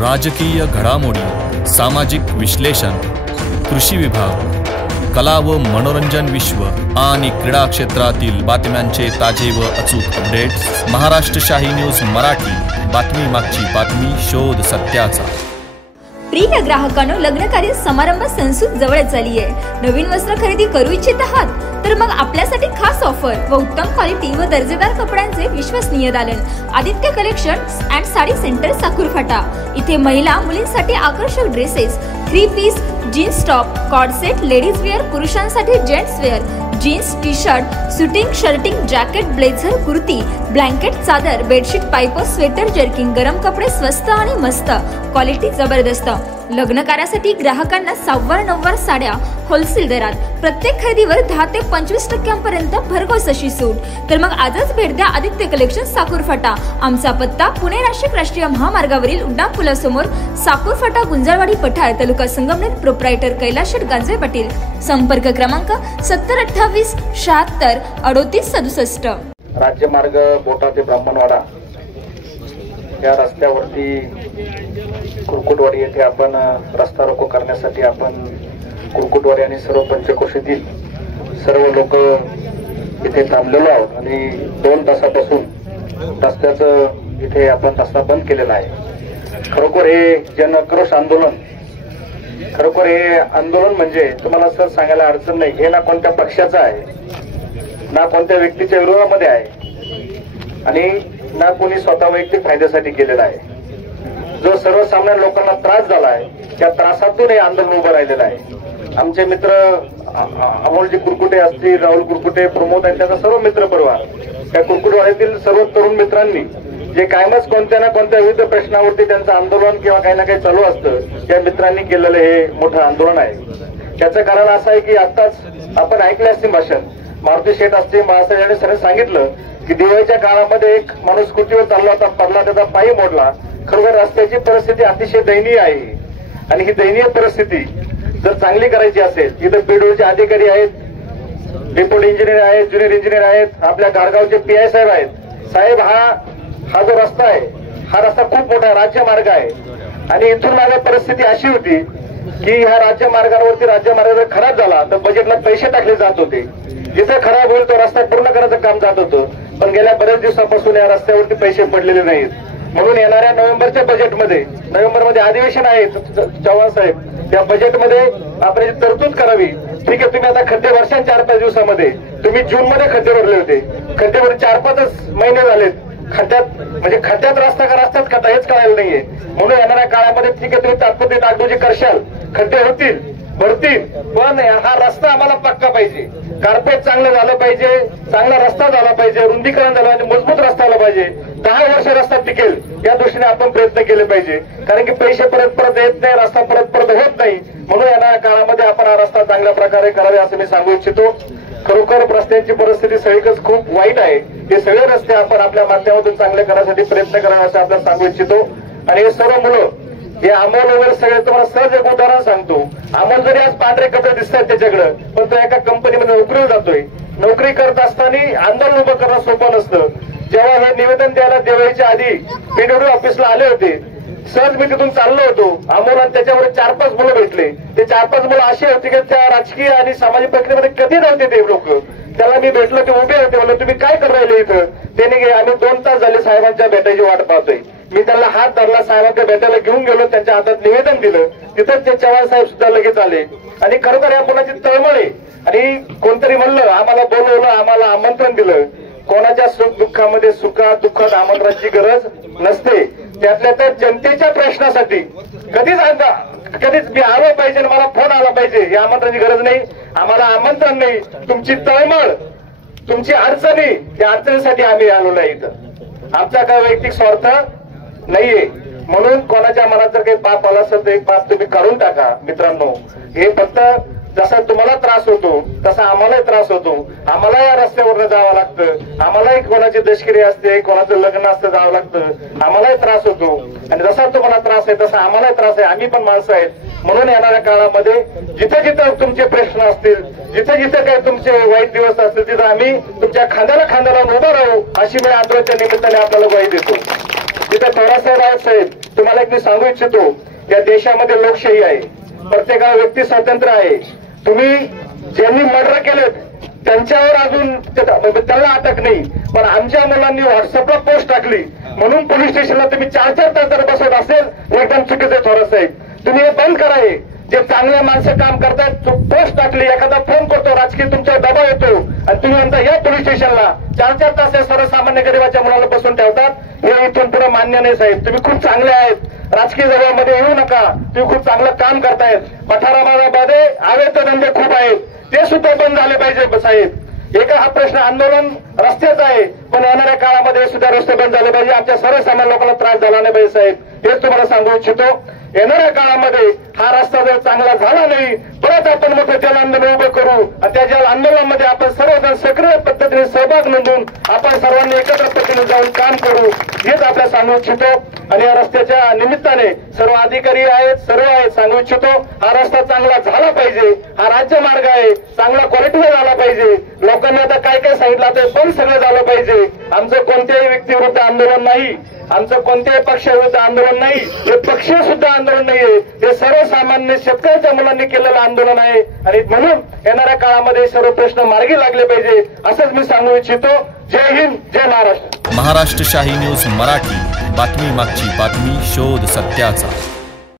राजकीय घडामोडी, सामाजिक विश्लेषण, कृषी विभाग, कला व मनोरंजन विश्व आणि क्रीडा क्षेत्रातील बातम्यांचे ताजे व अचूक अपडेट्स। महाराष्ट्र शाही न्यूज मराठी, बातमी मागची बातमी, शोध सत्याचा। प्रिय ग्राहकांनो, लग्न कार्य समारंभ संसूत जवळच आली आहे। नवीन वस्त्र खरेदी करू इच्छित आहात तर मग आपल्यासाठी खास ऑफर व उत्तम क्वालिटी व दर्जेदार कपड्यांचे विश्वसनीय दालन Aditya collections and sari centre Sakurphata. इथे महिला मुलींसाठी आकर्षक dresses, 3 piece, jeans top, cord set, ladies wear, पुरुषांसाठी gents wear, jeans, T shirt, suiting, shirting, jacket, blazer, kurti, blanket, चादर, बेडशीट, पायपर, स्वेटर, जर्किंग, गरम कपडे स्वस्त आणि मस्त, क्वालिटी जबरदस्त। लग्न कार्यासाठी ग्राहकांना 900 साड्या होलसेल दरात, प्रत्येक खरेदीवर 10 ते 25% भरघोस अशी सूट। तर मग आजच भेट द्या आदित्य कलेक्शन साकुरफाटा। आमचा पत्ता पुणे नाशिक राष्ट्रीय महामार्गावरील उड्डाण पुलासमोर, साकुरफाटा, गुंजाळवाडी पठार, तालुका संगमनेर। प्रोप्रायटर कैलाश गांजे पाटील। संपर्क क्रमांक 7028 76 38 67। राज्यमार्ग बोटा ते ब्राह्मणवाडा या रस्त्यावरती कुरकुटवाडी येथे आपण रस्ता रोको करण्यासाठी आपण कुरकुटवाडी आणि सर्व पंचक्रोशीतील सर्व लोक इथे थांबलेलो आहोत आणि 2 तासापासून रस्त्याचं इथे आपण रस्ता बंद केलेला आहे। खरोखर हे जनआक्रोश आंदोलन, खरोखर हे आंदोलन म्हणजे तुम्हाला सर सांगायला अडचण नाही, हे ना कोणत्या पक्षाचं आहे, ना कोणत्या व्यक्तीच्या विरोधामध्ये आहे आणि ना कोणी स्वतः वैयक्तिक फायद्यासाठी केलेला आहे। जो सर्वसामान्य लोकांना त्रास झाला आहे त्या त्रासातून हे आंदोलन उभं राहिलेलं आहे। आमचे मित्र अमोलजी कुरकुटे असतील, राहुल कुरकुटे, प्रमोद आणि त्यांचा सर्व मित्र परिवार, त्या कुरकुटवाड्यातील सर्व तरुण मित्रांनी जे कायमच कोणत्या ना कोणत्या विविध प्रश्नावरती त्यांचं आंदोलन किंवा काही ना काही चालू असतं, त्या मित्रांनी केलेलं हे मोठं आंदोलन आहे। त्याचं कारण असं आहे की आताच आपण ऐकले असतील भाषण, मारुती शेठ असतील, महासाहेबांनी सर सांगितलं की दिवाळीच्या काळामध्ये एक माणूस स्कूटीवर चालला होता, पडला, त्याचा पाय मोडला। खरोखर रस्त्याची परिस्थिती अतिशय दयनीय आहे आणि ही दयनीय परिस्थिती जर चांगली करायची असेल, इथं बीडोचे अधिकारी आहेत, डेप्युटी इंजिनियर आहेत, ज्युनियर इंजिनियर आहेत, आपल्या गाडगावचे PI साहेब आहेत। साहेब, हा जो रस्ता आहे हा रस्ता खूप मोठा राज्यमार्ग आहे आणि इथून मागे परिस्थिती अशी होती की ह्या राज्यमार्गावरती राज्यमार्ग जर खराब झाला तर बजेटला पैसे टाकले जात होते, जिथे खराब होईल तो रस्ता पूर्ण करायचं काम जात होतं। पण गेल्या बऱ्याच दिवसापासून या रस्त्यावरती पैसे पडलेले नाहीत, म्हणून येणाऱ्या नोव्हेंबरच्या बजेटमध्ये, नोव्हेंबरमध्ये अधिवेशन आहे चव्हाण साहेब, त्या बजेटमध्ये आपण तरतूद करावी। ठीक आहे, तुम्ही आता खड्डे भरशाल 4-5 दिवसामध्ये, तुम्ही जूनमध्ये खड्डे भरले होते, खड्डे 4-5 महिने झालेत, खड्ड्यात रस्ता का रस्त्यात खड्डा हेच कळायला नाहीये। म्हणून येणाऱ्या काळामध्ये ठीक आहे तुम्ही तात्पुरती डागडुजी करशाल, खड्डे होतील, भरतील, पण हा रस्ता आम्हाला पक्का पाहिजे, कार्पेट चांगलं झालं पाहिजे, चांगला रस्ता झाला पाहिजे, रुंदीकरण झालं पाहिजे, मजबूत रस्ता आला पाहिजे, 10 वर्ष रस्ता टिकेल या दृष्टीने आपण प्रयत्न केले पाहिजे। कारण की पैसे परत येत नाही, रस्ता परत होत नाही, म्हणून येणाऱ्या काळामध्ये आपण हा रस्ता चांगल्या प्रकारे करावे असं मी सांगू इच्छितो। खरोखर रस्त्यांची परिस्थिती सगळीकच खूप वाईट आहे, हे सगळे रस्ते आपण आपल्या माध्यमातून चांगले करण्यासाठी प्रयत्न करावे असं आपल्याला सांगू इच्छितो। आणि हे सर्व मुलं, हे अमोल वगैरे सगळे, तुम्हाला सहज एक उदाहरण सांगतो, अमोल जरी आज पांढरे कपडे दिसतात त्याच्याकडे, पण तो एका कंपनीमध्ये नोकरीला जातोय, नोकरी करत असताना आंदोलन उभं करणं सोपं नसतं। जेव्हा हे निवेदन द्यायला दिवाळीच्या आधी PWD ऑफिसला आले होते, सहज मी तिथून चाललो होतो, अमोल आणि त्याच्यावर 4-5 मुलं भेटले। ते 4-5 मुलं अशी होती की त्या राजकीय आणि सामाजिक प्रक्रियेमध्ये कधी नव्हते ते लोक, त्याला मी भेटलो, ते उभे होते, म्हणलं तुम्ही काय कर राहिले इथं? त्याने आम्ही 2 तास झाले साहेबांच्या भेटायची वाट पाहतोय। मी त्यांना हात धरला, साहेबांच्या भेटायला घेऊन गेलो, त्यांच्या हातात निवेदन दिलं, तिथंच ते चव्हाण साहेब सुद्धा लगेच आले आणि खरोखर या मुलाची तळमळ आहे। आणि कोणतरी म्हणलं, आम्हाला बोलवलं, आम्हाला आमंत्रण दिलं, कोणाच्या सुख दुःखामध्ये, सुखात दुःखात आमंत्रणाची गरज नसते, त्यातल्या त्या जनतेच्या प्रश्नासाठी कधीच मी आलो पाहिजे, मला फोन आला पाहिजे, या आमंत्रणाची गरज नाही, आम्हाला आमंत्रण नाही, तुमची तळमळ, तुमची अडचणी, त्या अडचणीसाठी आम्ही आलो नाही इथं, आमचा काय वैयक्तिक स्वार्थ नाहीये। म्हणून कोणाच्या मनात जर काही पाप आला असेल तर एक पाप तुम्ही काढून टाका मित्रांनो। हे फक्त जसा तुम्हाला त्रास होतो तसा आम्हालाही त्रास होतो, आम्हाला या रस्त्यावरनं जावं लागतं, आम्हालाही कोणाची दशकिरी असते, कोणाचं लग्न असतं जावं लागतं, आम्हालाही त्रास होतो आणि जसा तुम्हाला त्रास आहे तसा आम्हालाही त्रास आहे, आम्ही पण माणसं आहेत। म्हणून येणाऱ्या काळामध्ये जिथे जिथे तुमचे प्रश्न असतील, जिथे जिथे काही तुमचे वाईट दिवस असतील, तिथे आम्ही तुमच्या खांद्याला खांद्याला उभं राहू अशी मी आंदोलनाच्या निमित्ताने आपल्याला ग्वाही देतो। तिथे थोरासाहेब आहेत साहेब, तुम्हाला एक मी सांगू इच्छितो, या देशामध्ये लोकशाही आहे, प्रत्येकाला व्यक्ती स्वातंत्र्य आहे. तुम्ही ज्यांनी मर्डर केलेत त्यांच्यावर अजून त्याला अटक नाही, पण आमच्या मुलांनी व्हॉट्सअपला पोस्ट टाकली म्हणून पोलीस स्टेशनला तुम्ही 4-4 तास जर बसवत असेल एकदम चुकीचं आहे थोरासाहेब. तुम्ही हे बंद करा. जे चांगल्या माणसं काम करतात, पोस्ट टाकली, एखादा फोन करतो, राजकीय तुमच्यावर दबाव येतो आणि तुम्ही म्हणता या पोलीस स्टेशनला 4-4 तास सर्वसामान्य गरिबाच्या मुलाला बसून ठेवतात. हे इथून पुढे मान्य नाही साहेब. तुम्ही खूप चांगले आहेत, राजकीय दबावामध्ये येऊ नका. तुम्ही खूप चांगलं काम करतायत. पठारामध्ये अवैध धंदे खूप आहेत, ते सुद्धा बंद झाले पाहिजे साहेब. एका हा प्रश्न आंदोलन रस्त्याचा आहे, पण येणाऱ्या काळामध्ये सुद्धा रस्ते बंद झाले पाहिजे. आमच्या सर्वसामान्य लोकांना त्रास झाला नाही पाहिजे साहेब. हेच तुम्हाला सांगू इच्छितो. येणाऱ्या काळामध्ये हा रस्ता जर चांगला झाला नाही, परत आपण मोठं जल आंदोलन उभं करू आणि त्या जल आंदोलनामध्ये आपण सर्वजण सक्रिय पद्धतीने सहभाग नोंदवून आपण सर्वांनी एकत्र पद्धतीने जाऊन काम करू, हेच आपल्याला सांगू इच्छितो. आणि या रस्त्याच्या निमित्ताने सर्व अधिकारी आहेत, सर्व आहेत, सांगू इच्छितो हा रस्ता चांगला झाला पाहिजे. हा राज्यमार्ग आहे, चांगला क्वालिटीचा झाला पाहिजे. लोकांनी आता काय काय सांगितलं ते पण सगळं झालं पाहिजे. आमचं कोणत्याही व्यक्तीविरुद्ध आंदोलन नाही, आमचं कोणत्याही पक्षाविरुद्ध आंदोलन नाही, हे पक्षीय सुद्धा आंदोलन नाहीये, हे सर्वसामान्य शेतकऱ्याच्या मुलांनी केलेलं आंदोलन आहे. आणि म्हणून येणाऱ्या काळामध्ये सर्व प्रश्न मार्गी लागले पाहिजे असंच मी सांगू इच्छितो. जय हिंद, जय महाराष्ट्र. महाराष्ट्र शाही न्यूज मराठी, बातमी मागची बातमी, शोध सत्याचा.